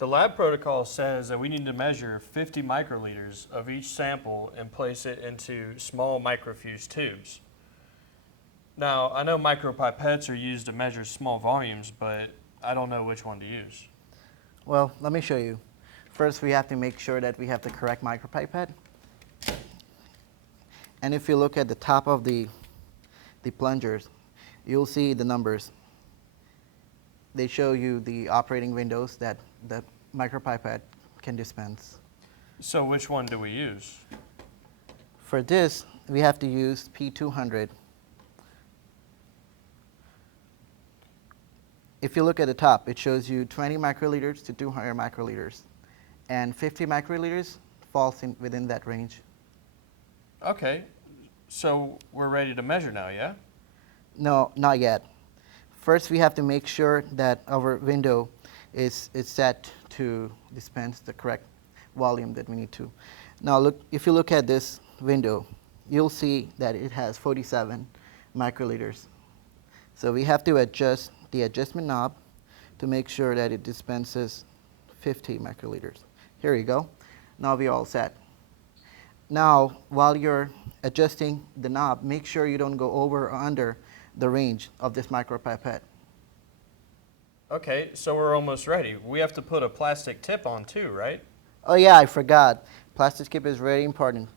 The lab protocol says that we need to measure 50 microliters of each sample and place it into small microfuse tubes. Now, I know micropipettes are used to measure small volumes, but I don't know which one to use. Well, let me show you. First, we have to make sure that we have the correct micropipette. And if you look at the top of the plungers, you'll see the numbers. They show you the operating windows that the micropipette can dispense. So which one do we use? For this, we have to use P200. If you look at the top, it shows you 20 microliters to 200 microliters. And 50 microliters falls within that range. Okay, so we're ready to measure now, yeah? No, not yet. First, we have to make sure that our window is set to dispense the correct volume that we need to. Now, look, if you look at this window, you'll see that it has 47 microliters. So we have to adjust the adjustment knob to make sure that it dispenses 50 microliters. Here you go. Now we're all set. Now, while you're adjusting the knob, make sure you don't go over or under the range of this micropipette. Okay, so we're almost ready. We have to put a plastic tip on too, right? Oh yeah, I forgot. Plastic tip is very important.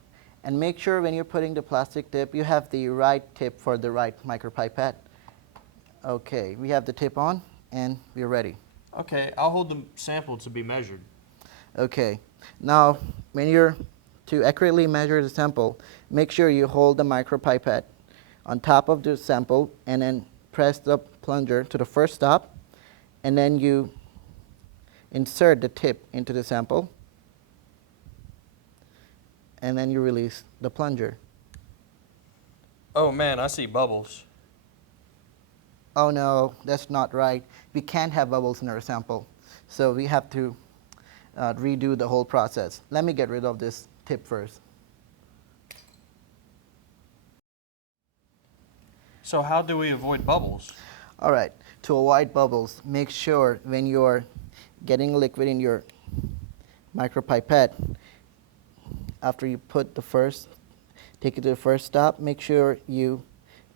And make sure when you're putting the plastic tip, you have the right tip for the right micropipette. Okay, we have the tip on and we're ready. Okay, I'll hold the sample to be measured. Okay, now when you're to accurately measure the sample, make sure you hold the micropipette on top of the sample and then press the plunger to the first stop, and then you insert the tip into the sample, and then you release the plunger. Oh man, I see bubbles. Oh no, that's not right. We can't have bubbles in our sample, so we have to redo the whole process. Let me get rid of this tip first. So how do we avoid bubbles? All right, to avoid bubbles, make sure when you're getting liquid in your micropipette, after you put take it to the first stop, make sure you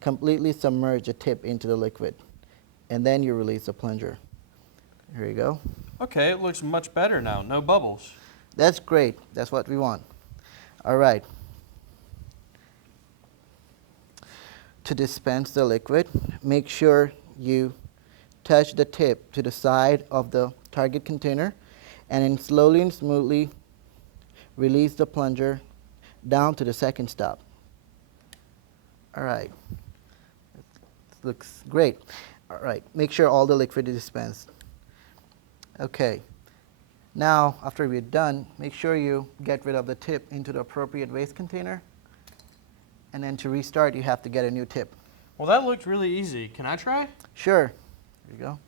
completely submerge the tip into the liquid, and then you release the plunger. Here you go. Okay, it looks much better now, no bubbles. That's great, that's what we want. All right. To dispense the liquid, make sure you touch the tip to the side of the target container and then slowly and smoothly release the plunger down to the second stop. All right. Looks great. All right, make sure all the liquid is dispensed. Okay. Now, after we're done, make sure you get rid of the tip into the appropriate waste container. And then to restart, you have to get a new tip. Well, that looked really easy. Can I try? Sure. Here you go.